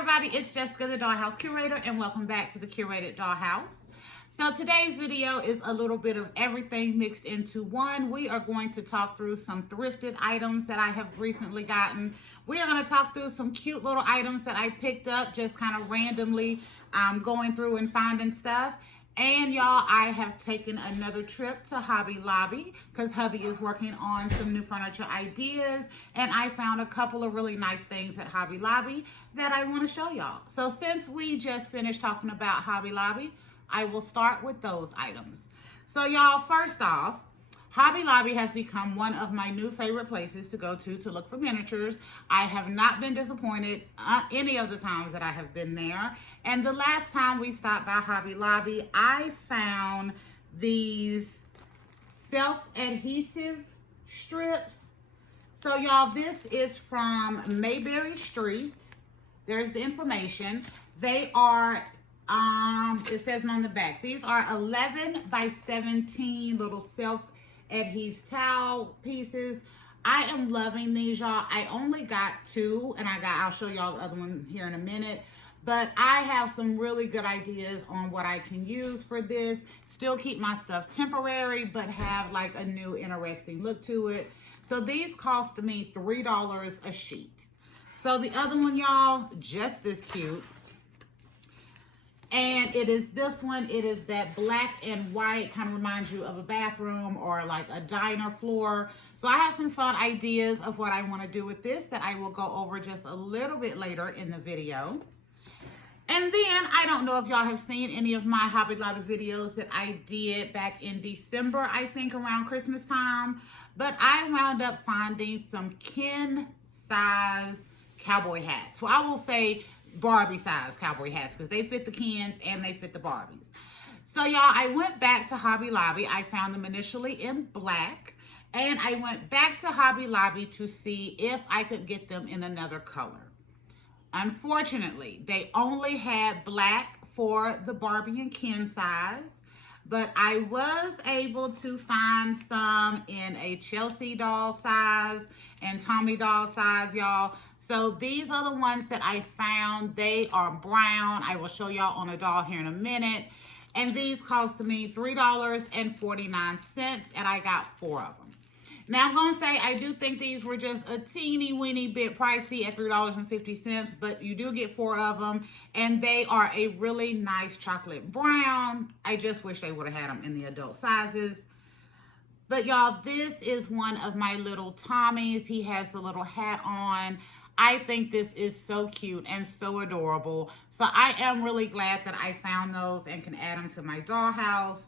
everybody, it's Jessica, the Dollhouse curator, and welcome back to the curated Dollhouse. So today's video is a little bit of everything mixed into one. We are going to talk through some thrifted items that I have recently gotten. We are going to talk through some cute little items that I picked up just kind of randomly going through and finding stuff. And y'all, I have taken another trip to Hobby Lobby because hubby is working on some new furniture ideas, and I found a couple of really nice things at Hobby Lobby that I want to show y'all. So since we just finished talking about Hobby Lobby, I will start with those items. So y'all, first off, Hobby Lobby has become one of my new favorite places to go to look for miniatures. I have not been disappointed any of the times that I have been there. And the last time we stopped by Hobby Lobby, I found these self-adhesive strips. So y'all, this is from Mayberry Street. There's the information. They are it says on the back, these are 11 by 17 little self-adhesive towel pieces. I am loving these, y'all. I only got two, and I'll show y'all the other one here in a minute. But I have some really good ideas on what I can use for this. Still keep my stuff temporary, but have like a new interesting look to it. So these cost me $3 a sheet. So the other one, y'all, just as cute. And it is this one. It is that black and white, kind of reminds you of a bathroom or like a diner floor. So I have some fun ideas of what I want to do with this that I will go over just a little bit later in the video. And then I don't know if y'all have seen any of my Hobby Lobby videos that I did back in December, I think around Christmas time. But I wound up finding some Ken size cowboy hats. Well, I will say Barbie size cowboy hats because they fit the Kens and they fit the Barbies. So y'all, I went back to Hobby Lobby. I found them initially in black, and I went back to Hobby Lobby to see if I could get them in another color. Unfortunately, they only had black for the Barbie and Ken size, but I was able to find some in a Chelsea doll size and Tommy doll size, y'all. So these are the ones that I found. They are brown. I will show y'all on a doll here in a minute. And these cost me $3.49, and I got 4 of them. Now I'm gonna say I do think these were just a teeny weeny bit pricey at $3.50, but you do get 4 of them, and they are a really nice chocolate brown. I just wish they would have had them in the adult sizes. But y'all, this is one of my little Tommies. He has the little hat on. I think this is so cute and so adorable. So I am really glad that I found those and can add them to my dollhouse.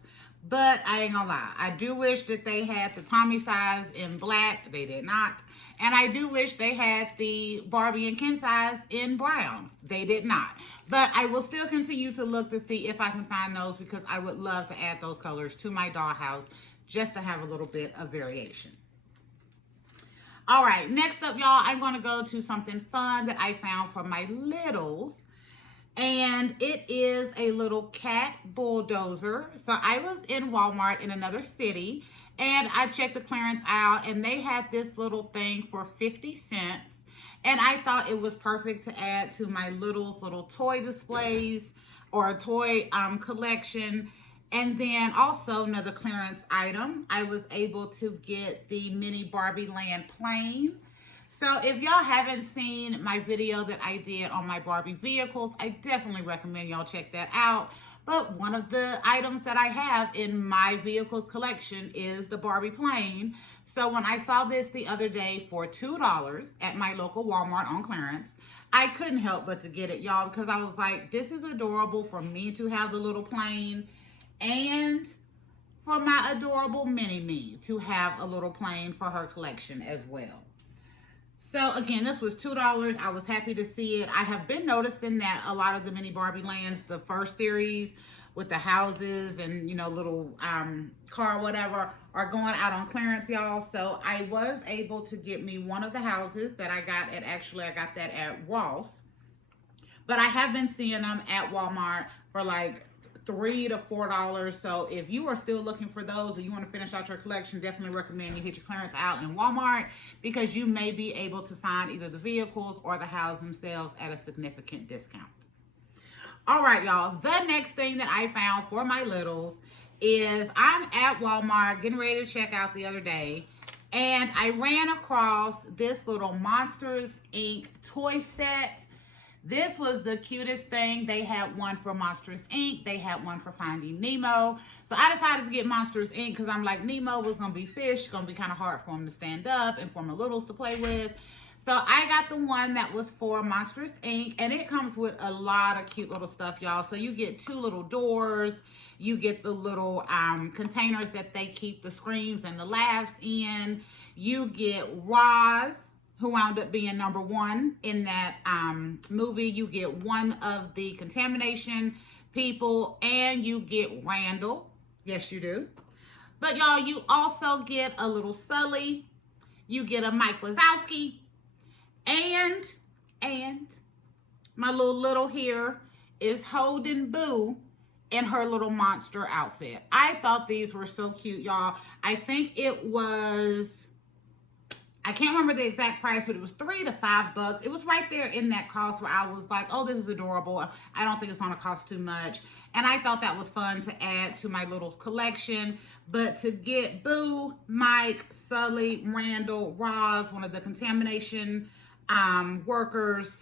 But I ain't gonna lie, I do wish that they had the Tommy size in black. They did not. And I do wish they had the Barbie and Ken size in brown. They did not. But I will still continue to look to see if I can find those, because I would love to add those colors to my dollhouse just to have a little bit of variation. All right, next up, y'all, I'm going to go to something fun that I found for my littles. And it is a little cat bulldozer. So I was in Walmart in another city, and I checked the clearance aisle, and they had this little thing for 50 cents. And I thought it was perfect to add to my little toy displays or toy collection. And then also another clearance item, I was able to get the mini Barbie Land plane. So if y'all haven't seen my video that I did on my Barbie vehicles, I definitely recommend y'all check that out. But one of the items that I have in my vehicles collection is the Barbie plane. So when I saw this the other day for $2 at my local Walmart on clearance, I couldn't help but to get it, y'all, because I was like, this is adorable for me to have the little plane, and for my adorable mini-me to have a little plane for her collection as well. So again, this was $2. I was happy to see it. I have been noticing that a lot of the mini Barbie Lands, the first series with the houses and, you know, little car, whatever, are going out on clearance, y'all. So I was able to get me one of the houses that I got at, actually I got that at Ross. But I have been seeing them at Walmart for like $3 to $4. So if you are still looking for those or you want to finish out your collection, definitely recommend you hit your clearance out in Walmart, because you may be able to find either the vehicles or the houses themselves at a significant discount. All right, y'all. The next thing that I found for my littles is I'm at Walmart getting ready to check out the other day, and I ran across this little Monsters Inc. toy set. This was the cutest thing. They had one for Monsters Inc. They had one for Finding Nemo. So I decided to get Monsters Inc. because I'm like, Nemo was going to be fish. Going to be kind of hard for him to stand up and for my littles to play with. So I got the one that was for Monsters Inc. And it comes with a lot of cute little stuff, y'all. So you get 2 little doors. You get the little containers that they keep the screams and the laughs in. You get Roz, who wound up being number 1 in that movie. You get one of the contamination people, and you get Randall. Yes, you do. But y'all, you also get a little Sully. You get a Mike Wazowski. And my little here is holding Boo in her little monster outfit. I thought these were so cute, y'all. I think it was, I can't remember the exact price, but it was $3 to $5. It was right there in that cost where I was like, oh, this is adorable. I don't think it's gonna cost too much. And I thought that was fun to add to my littles collection. But to get Boo, Mike, Sully, Randall, Roz, one of the contamination workers,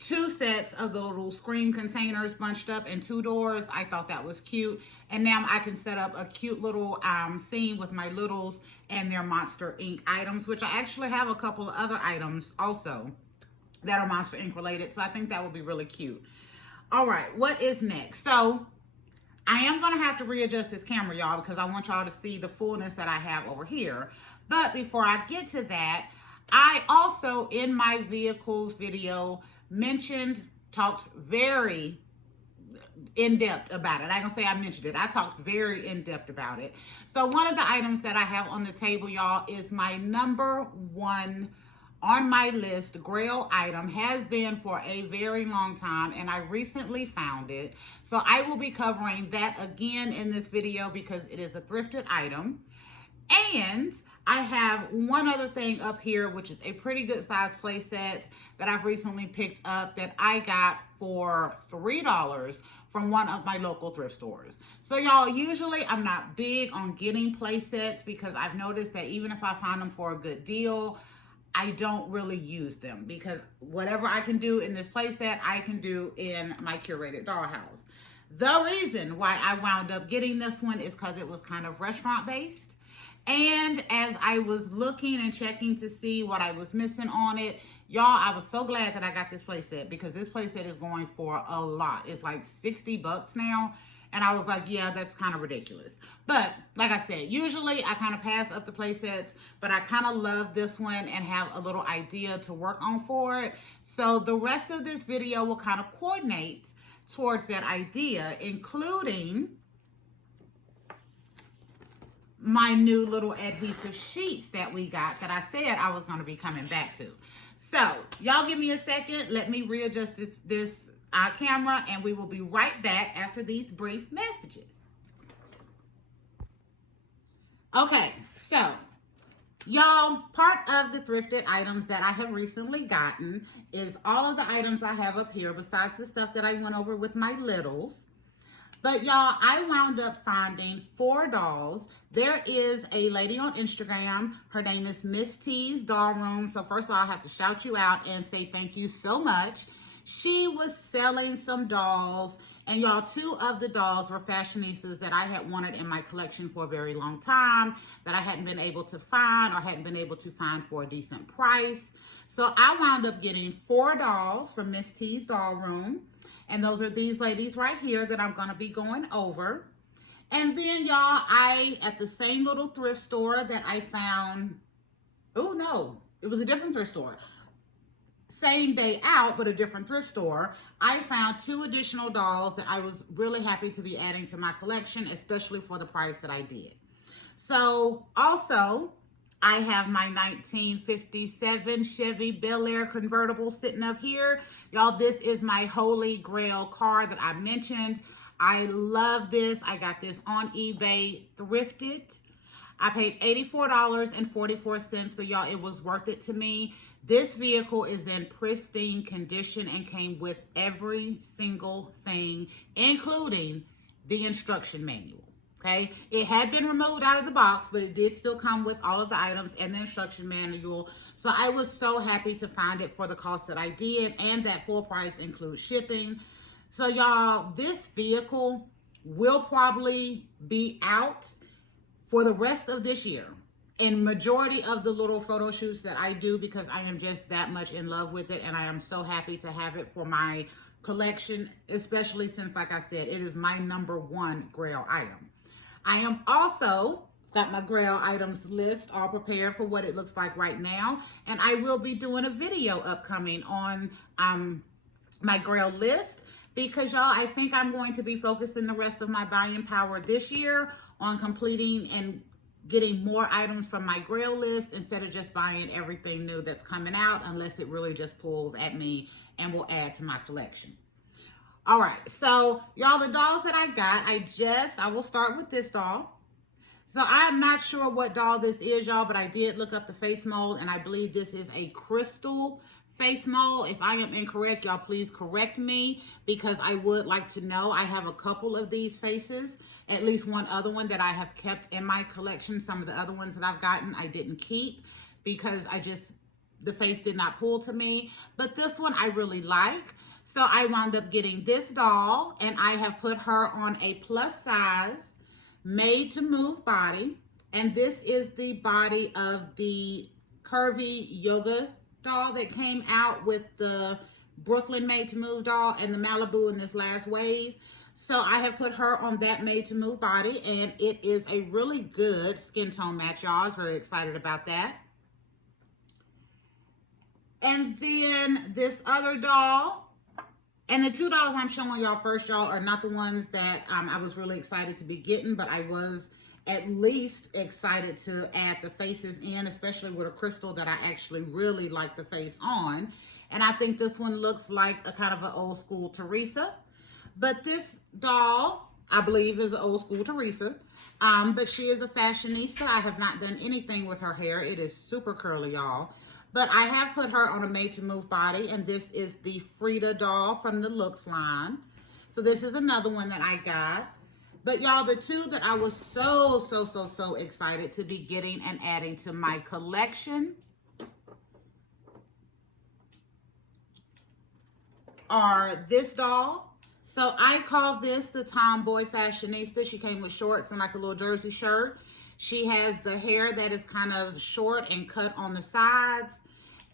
2 sets of the little scream containers bunched up in 2 doors. I thought that was cute. And now I can set up a cute little scene with my littles and their Monster Inc. items, which I actually have a couple of other items also that are Monster Inc. related. So I think that would be really cute. All right, what is next? So I am going to have to readjust this camera, y'all, because I want y'all to see the fullness that I have over here. But before I get to that, I also, in my vehicles video, talked very in-depth about it. I ain't gonna say I mentioned it. I talked very in-depth about it. So one of the items that I have on the table, y'all, is my number 1 on my list grail item. Has been for a very long time, and I recently found it. So I will be covering that again in this video because it is a thrifted item. And I have one other thing up here, which is a pretty good size playset that I've recently picked up that I got for $3 from one of my local thrift stores. So y'all, usually I'm not big on getting playsets because I've noticed that even if I find them for a good deal, I don't really use them because whatever I can do in this playset, I can do in my curated dollhouse. The reason why I wound up getting this one is because it was kind of restaurant based. And as I was looking and checking to see what I was missing on it, y'all, I was so glad that I got this playset because this playset is going for a lot. It's like $60 now. And I was like, yeah, that's kind of ridiculous. But like I said, usually I kind of pass up the playsets, but I kind of love this one and have a little idea to work on for it. So the rest of this video will kind of coordinate towards that idea, including my new little adhesive sheets that we got that I said I was going to be coming back to. So y'all give me a second. Let me readjust this camera, and we will be right back after these brief messages. Okay, so y'all, part of the thrifted items that I have recently gotten is all of the items I have up here besides the stuff that I went over with my littles. But y'all, I wound up finding 4 dolls. There is a lady on Instagram. Her name is Miss T's Doll Room. So first of all, I have to shout you out and say thank you so much. She was selling some dolls. And y'all, 2 of the dolls were fashionistas that I had wanted in my collection for a very long time that I hadn't been able to find or hadn't been able to find for a decent price. So I wound up getting 4 dolls from Miss T's Doll Room. And those are these ladies right here that I'm going to be going over. And then, y'all, at the same little thrift store that I found, oh, no, it was a different thrift store. Same day out, but a different thrift store. I found 2 additional dolls that I was really happy to be adding to my collection, especially for the price that I did. So, also, I have my 1957 Chevy Bel Air convertible sitting up here. Y'all, this is my holy grail car that I mentioned. I love this. I got this on eBay thrifted. I paid $84.44, but y'all, it was worth it to me. This vehicle is in pristine condition and came with every single thing, including the instruction manual. Okay, it had been removed out of the box, but it did still come with all of the items and the instruction manual. So I was so happy to find it for the cost that I did, and that full price includes shipping. So y'all, this vehicle will probably be out for the rest of this year. And majority of the little photo shoots that I do, because I am just that much in love with it, and I am so happy to have it for my collection, especially since, like I said, it is my #1 grail item. I am also got my grail items list all prepared for what it looks like right now, and I will be doing a video upcoming on my grail list, because y'all, I think I'm going to be focusing the rest of my buying power this year on completing and getting more items from my grail list instead of just buying everything new that's coming out, unless it really just pulls at me and will add to my collection. All right, so y'all, the dolls that I got, I will start with this doll. So I'm not sure what doll this is, y'all, but I did look up the face mold, and I believe this is a crystal face mold. If I am incorrect, y'all, please correct me, because I would like to know. I have a couple of these faces, at least one other one that I have kept in my collection. Some of the other ones that I've gotten, I didn't keep because the face did not pull to me. But this one I really like. So I wound up getting this doll, and I have put her on a plus size made to move body. And this is the body of the curvy yoga doll that came out with the Brooklyn made to move doll and the Malibu in this last wave. So I have put her on that made to move body, and it is a really good skin tone match, y'all. I was very excited about that. And then this other doll, and the two dolls I'm showing y'all first, y'all, are not the ones that I was really excited to be getting, but I was at least excited to add the faces in, especially with a crystal that I actually really like the face on. And I think this one looks like a kind of an old school Teresa. But this doll, I believe, is an old school Teresa. But she is a fashionista. I have not done anything with her hair. It is super curly, y'all. But I have put her on a made to move body, and this is the Frida doll from the Looks line. So this is another one that I got. But y'all, the two that I was so excited to be getting and adding to my collection are this doll. So I call this the Tomboy Fashionista. She came with shorts and like a little jersey shirt. She has the hair that is kind of short and cut on the sides.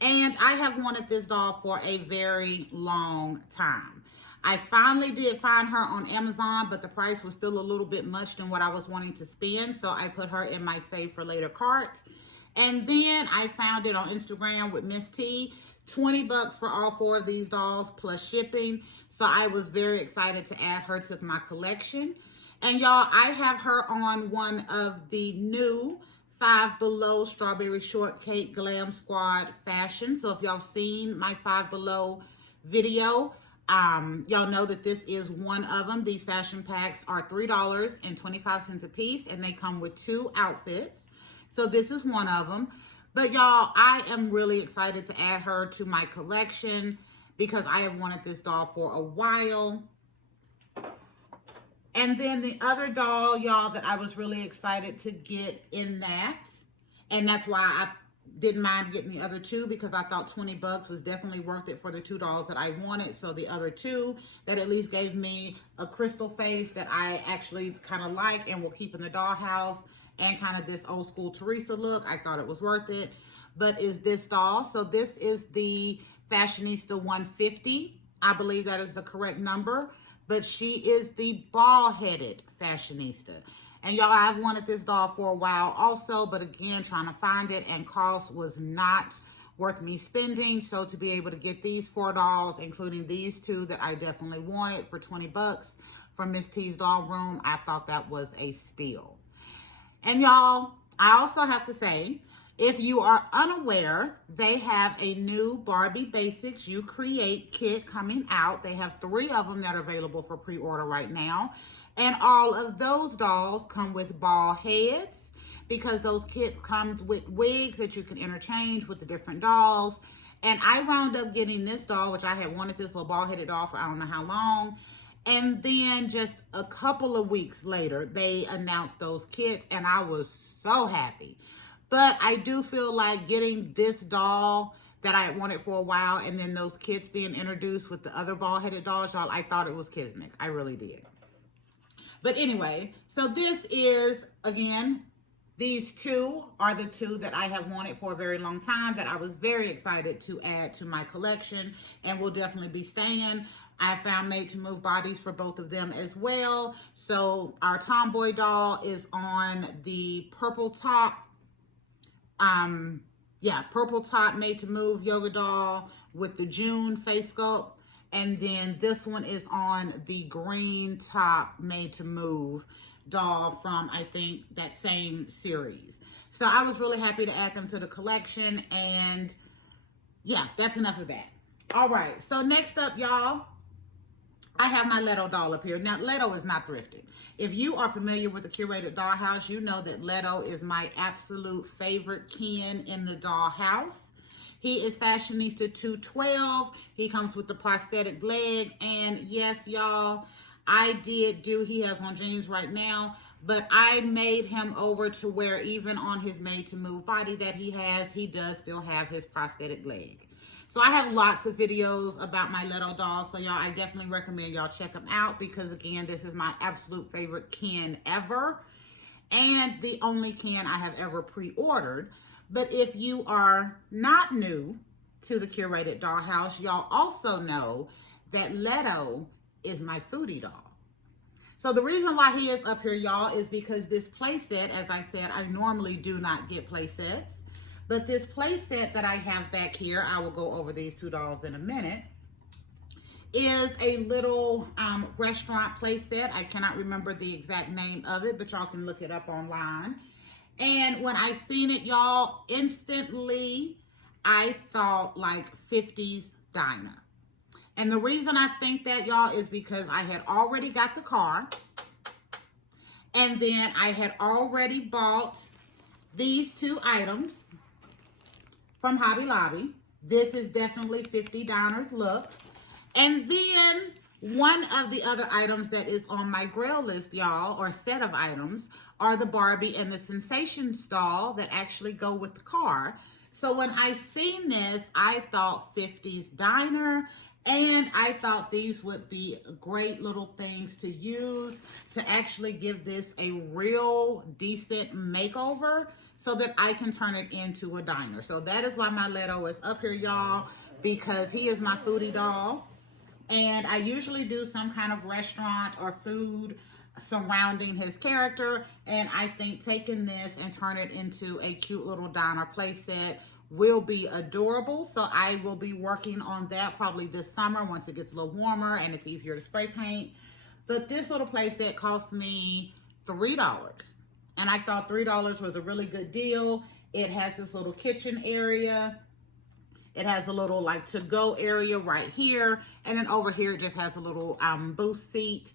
And I have wanted this doll for a very long time. I finally did find her on Amazon, but the price was still a little bit much than what I was wanting to spend. So I put her in my save for later cart. And then I found it on Instagram with Miss T. 20 bucks for all 4 of these dolls plus shipping. So I was very excited to add her to my collection. And y'all, I have her on one of the new Five Below Strawberry Shortcake Glam Squad fashion. So if y'all seen my Five Below video, y'all know that this is one of them. These fashion packs are $3.25 a piece, and they come with 2 outfits. So this is one of them. But y'all, I am really excited to add her to my collection because I have wanted this doll for a while. And then the other doll, y'all, that I was really excited to get in that, and that's why I didn't mind getting the other 2, because I thought 20 bucks was definitely worth it for the 2 dolls that I wanted. So the other 2 that at least gave me a crystal face that I actually kind of like and will keep in the dollhouse, and kind of this old school Teresa look, I thought it was worth it. But is this doll. So this is the Fashionista 150. I believe that is the correct number. But she is the ball-headed Fashionista. And y'all, I've wanted this doll for a while also, but again, trying to find it, and cost was not worth me spending. So to be able to get these 4 dolls, including these 2 that I definitely wanted for 20 bucks from Miss T's Doll Room, I thought that was a steal. And y'all, I also have to say, If you are unaware, they have a new Barbie Basics You Create kit coming out. They have 3 of them that are available for pre-order right now. And all of those dolls come with ball heads, because those kits come with wigs that you can interchange with the different dolls. And I wound up getting this doll, which I had wanted this little ball-headed doll for I don't know how long. And then just a couple of weeks later, they announced those kits, and I was so happy. But I do feel like getting this doll that I wanted for a while, and then those kits being introduced with the other ball-headed dolls, y'all, I thought it was Kismet. I really did. But anyway, so this is, again, these 2 are the 2 that I have wanted for a very long time, that I was very excited to add to my collection and will definitely be staying. I found made-to-move bodies for both of them as well. So our Tomboy doll is on the purple top, purple top made-to-move yoga doll with the June face sculpt. And then this one is on the green top made-to-move doll from, I think, that same series. So I was really happy to add them to the collection. And yeah, that's enough of that. All right, so next up, y'all, I have my Leto doll up here. Now, Leto is not thrifted. If you are familiar with the Curated Dollhouse, you know that Leto is my absolute favorite Ken in the Dollhouse. He is Fashionista 212. He comes with the prosthetic leg. And yes, y'all, he has on jeans right now, but I made him over to where even on his made-to-move body that he has, he does still have his prosthetic leg. So I have lots of videos about my Leto dolls, so y'all, I definitely recommend y'all check them out, because again, this is my absolute favorite Ken ever, and the only Ken I have ever pre-ordered. But if you are not new to the Curated Dollhouse, y'all also know that Leto is my foodie doll. So the reason why he is up here, y'all, is because this playset, as I said, I normally do not get playsets. But this playset that I have back here, I will go over these 2 dolls in a minute, is a little restaurant playset. I cannot remember the exact name of it, but y'all can look it up online. And when I seen it, y'all, instantly, I thought like 50s diner. And the reason I think that, y'all, is because I had already got the car. And then I had already bought these 2 items from Hobby Lobby. This is definitely 50 diners look. And then one of the other items that is on my grail list, y'all, or set of items, are the Barbie and the Sensation doll that actually go with the car. So when I seen this, I thought 50s diner, and I thought these would be great little things to use to actually give this a real decent makeover so that I can turn it into a diner. So that is why my Leto is up here, y'all, because he is my foodie doll. And I usually do some kind of restaurant or food surrounding his character. And I think taking this and turn it into a cute little diner playset will be adorable. So I will be working on that probably this summer once it gets a little warmer and it's easier to spray paint. But this little playset cost me $3. And I thought $3 was a really good deal. It has this little kitchen area. It has a little like to-go area right here. And then over here, it just has a little booth seat.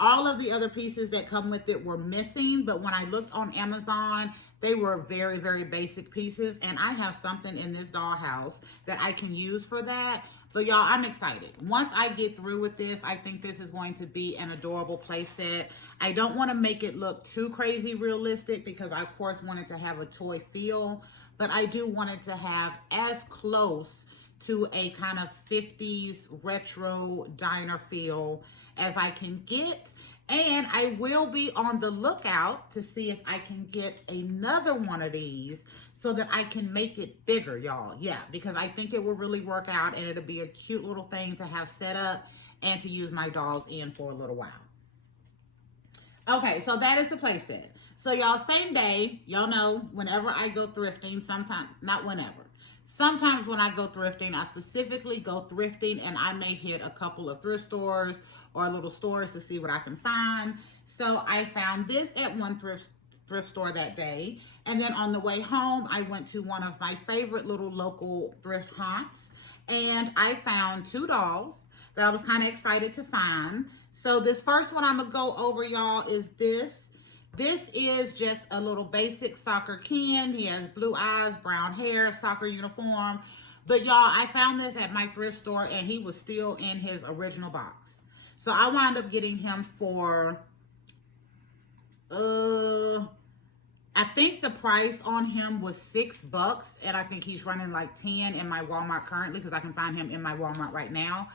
All of the other pieces that come with it were missing. But when I looked on Amazon, they were very, very basic pieces. And I have something in this dollhouse that I can use for that. But y'all, I'm excited. Once I get through with this, I think this is going to be an adorable playset. I don't want to make it look too crazy realistic because I, of course, want it to have a toy feel. But I do want it to have as close to a kind of 50s retro diner feel as I can get. And I will be on the lookout to see if I can get another one of these so that I can make it bigger, y'all. Yeah, because I think it will really work out and it'll be a cute little thing to have set up and to use my dolls in for a little while. Okay, so that is the playset. So y'all, same day, y'all know, whenever I go thrifting, sometimes when I go thrifting, I specifically go thrifting and I may hit a couple of thrift stores or little stores to see what I can find. So I found this at one thrift thrift store that day. And then on the way home, I went to one of my favorite little local thrift haunts, and I found 2 dolls that I was kind of excited to find. So this first one I'm gonna go over, y'all, is this. This is just a little basic soccer Ken. He has blue eyes, brown hair, soccer uniform. But y'all, I found this at my thrift store and he was still in his original box. So I wound up getting him for, I think the price on him was $6, and I think he's running like 10 in my Walmart currently, because I can find him in my Walmart right now.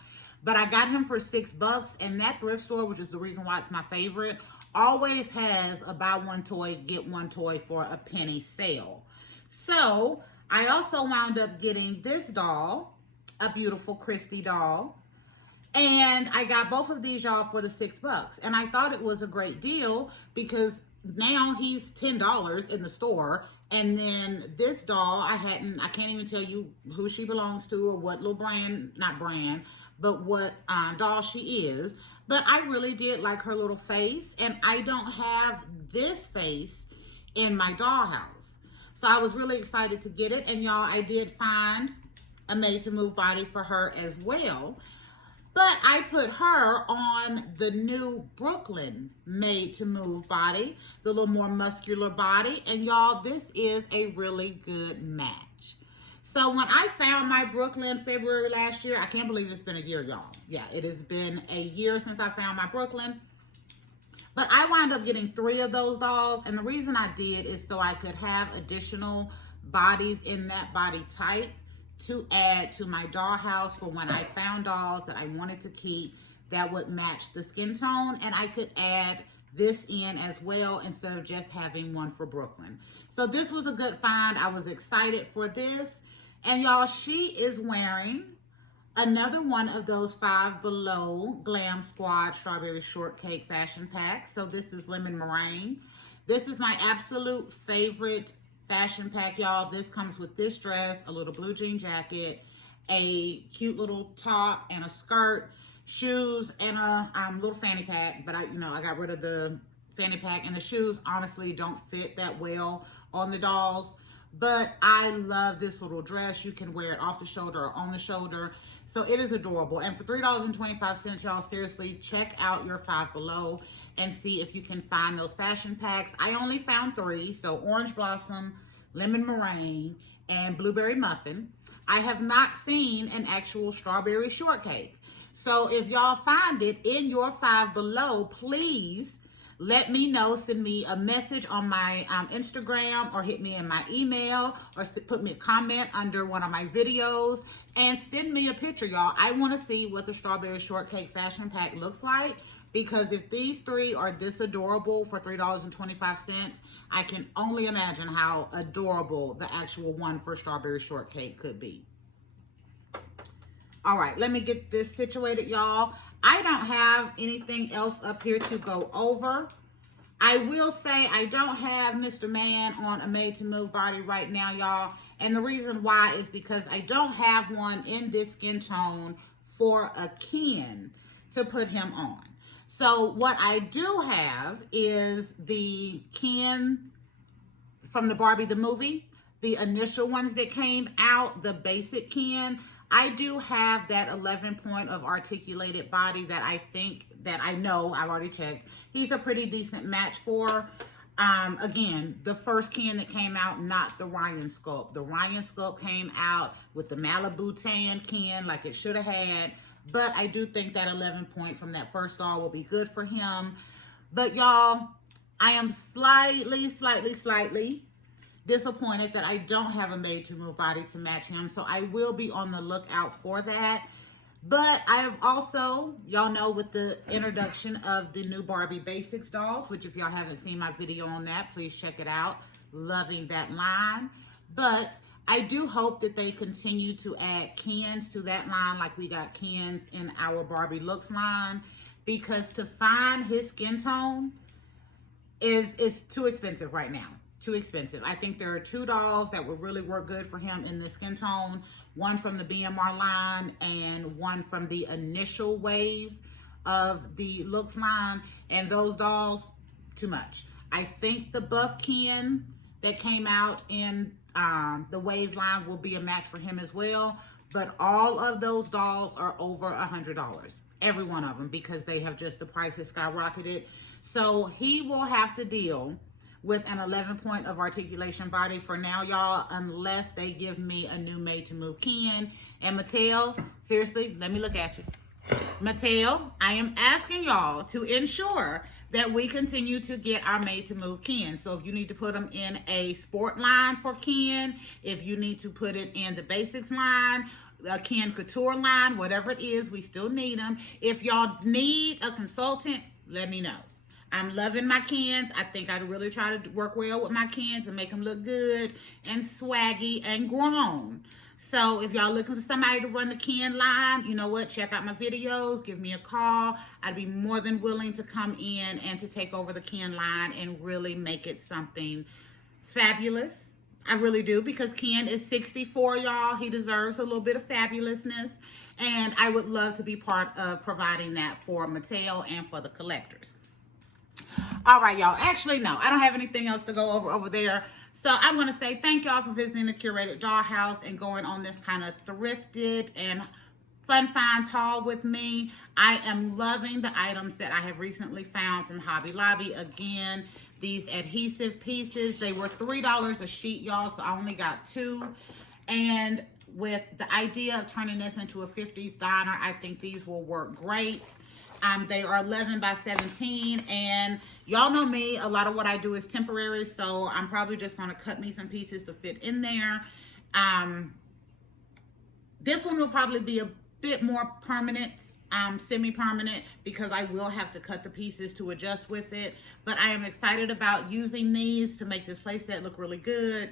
But I got him for $6, and that thrift store, which is the reason why it's my favorite, always has a buy one toy, get one toy for a penny sale. So I also wound up getting this doll, a beautiful Christy doll. And I got both of these, y'all, for the $6. And I thought it was a great deal because now he's $10 in the store. And then this doll, I can't even tell you who she belongs to or what little brand, not brand, but what doll she is. But I really did like her little face, and I don't have this face in my Dollhouse. So I was really excited to get it. And y'all, I did find a made to move body for her as well. But I put her on the new Brooklyn made to move body, the little more muscular body. And y'all, this is a really good match. So when I found my Brooklyn February last year, I can't believe it's been a year, y'all. Yeah, it has been a year since I found my Brooklyn. But I wound up getting 3 of those dolls. And the reason I did is so I could have additional bodies in that body type to add to my Dollhouse for when I found dolls that I wanted to keep that would match the skin tone. And I could add this in as well instead of just having one for Brooklyn. So this was a good find. I was excited for this. And y'all, she is wearing another one of those Five Below Glam Squad Strawberry Shortcake Fashion Pack. So this is Lemon Meringue. This is my absolute favorite fashion pack, y'all. This comes with this dress, a little blue jean jacket, a cute little top and a skirt, shoes, and a little fanny pack. But I got rid of the fanny pack, and the shoes honestly don't fit that well on the dolls. But I love this little dress. You can wear it off the shoulder or on the shoulder. So it is adorable. And for $3.25, y'all, seriously, check out your Five Below and see if you can find those fashion packs. I only found 3. So Orange Blossom, Lemon Meringue, and Blueberry Muffin. I have not seen an actual Strawberry Shortcake. So if y'all find it in your Five Below, please let me know. Send me a message on my Instagram, or hit me in my email, or put me a comment under one of my videos and send me a picture, y'all. I want to see what the Strawberry Shortcake Fashion Pack looks like, because if these 3 are this adorable for $3.25, I can only imagine how adorable the actual one for Strawberry Shortcake could be. All right, let me get this situated, y'all. I don't have anything else up here to go over. I will say I don't have Mr. Man on a made to move body right now, y'all. And the reason why is because I don't have one in this skin tone for a Ken to put him on. So what I do have is the Ken from the Barbie the movie, the initial ones that came out, the basic Ken. I do have that 11 point of articulated body that I know, I've already checked, he's a pretty decent match for. Again, the first Ken that came out, not the Ryan sculpt. The Ryan sculpt came out with the Malibu tan Ken like it should have had. But I do think that 11 point from that first doll will be good for him. But y'all, I am slightly disappointed that I don't have a made to move body to match him. So I will be on the lookout for that. But I have also, y'all know, with the introduction of the new Barbie Basics dolls, which if y'all haven't seen my video on that, please check it out. Loving that line. But I do hope that they continue to add Kens to that line, like we got Kens in our Barbie Looks line, because to find his skin tone is too expensive right now. Too expensive. I think there are 2 dolls that would really work good for him in the skin tone. One from the BMR line and one from the initial wave of the Looks line. And those dolls, too much. I think the buff Ken that came out in the Wave line will be a match for him as well. But all of those dolls are over $100. Every one of them, because they have just, the price has skyrocketed. So he will have to deal with an 11 point of articulation body for now, y'all, unless they give me a new made to move Ken. And Mattel, seriously, let me look at you. Mattel, I am asking y'all to ensure that we continue to get our made to move Ken. So if you need to put them in a sport line for Ken, if you need to put it in the basics line, a Ken couture line, whatever it is, we still need them. If y'all need a consultant, let me know. I'm loving my Kens. I think I'd really try to work well with my Kens and make them look good and swaggy and grown. So if y'all looking for somebody to run the Ken line, you know what? Check out my videos. Give me a call. I'd be more than willing to come in and to take over the Ken line and really make it something fabulous. I really do, because Ken is 64, y'all. He deserves a little bit of fabulousness. And I would love to be part of providing that for Mattel and for the collectors. All right, y'all. Actually, no, I don't have anything else to go over there. So I'm going to say thank y'all for visiting the Curated Dollhouse and going on this kind of thrifted and fun finds haul with me. I am loving the items that I have recently found from Hobby Lobby. Again, these adhesive pieces, they were $3 a sheet, y'all, so I only got 2. And with the idea of turning this into a 50s diner, I think these will work great. They are 11 by 17, and y'all know me, a lot of what I do is temporary, so I'm probably just going to cut me some pieces to fit in there. This one will probably be a bit more permanent, semi-permanent, because I will have to cut the pieces to adjust with it. But I am excited about using these to make this playset look really good.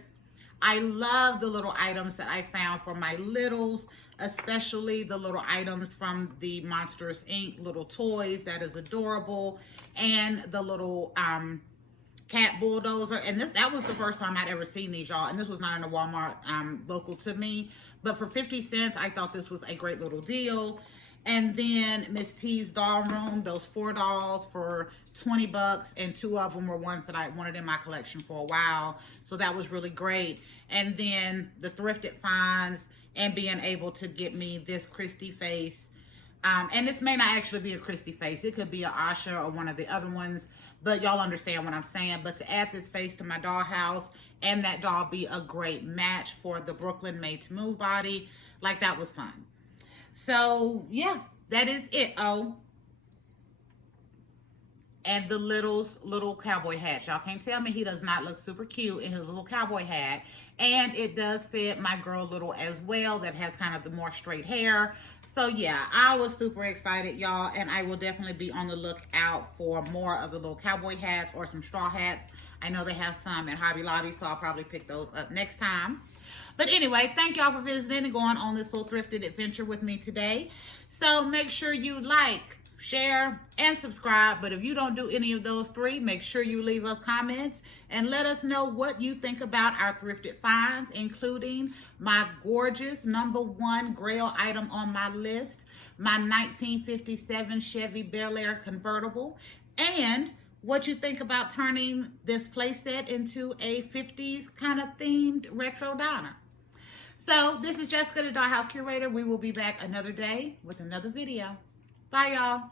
I love the little items that I found for my littles, especially the little items from the Monsters Inc. little toys. That is adorable. And the little cat bulldozer. And that was the first time I'd ever seen these, y'all. And this was not in a Walmart local to me. But for 50 cents, I thought this was a great little deal. And then Miss T's Doll Room, those 4 dolls for 20 bucks, and 2 of them were ones that I wanted in my collection for a while. So that was really great. And then the thrifted finds, and being able to get me this Christy face. And this may not actually be a Christy face. It could be an Asha or one of the other ones, but y'all understand what I'm saying. But to add this face to my dollhouse and that doll be a great match for the Brooklyn Made to Move body, like, that was fun. So yeah, that is it. Oh, and the little cowboy hat. Y'all can't tell me he does not look super cute in his little cowboy hat. And it does fit my girl little as well, that has kind of the more straight hair. So yeah, I was super excited, y'all, and I will definitely be on the lookout for more of the little cowboy hats or some straw hats. I know they have some at Hobby Lobby, so I'll probably pick those up next time. But anyway, thank y'all for visiting and going on this little thrifted adventure with me today. So make sure you like, share, and subscribe. But if you don't do any of those 3, make sure you leave us comments and let us know what you think about our thrifted finds, including my gorgeous #1 grail item on my list, my 1957 Chevy Bel Air convertible, and what you think about turning this playset into a 50s kind of themed retro diner. So this is Jessica, the Dollhouse Curator. We will be back another day with another video. Bye, y'all.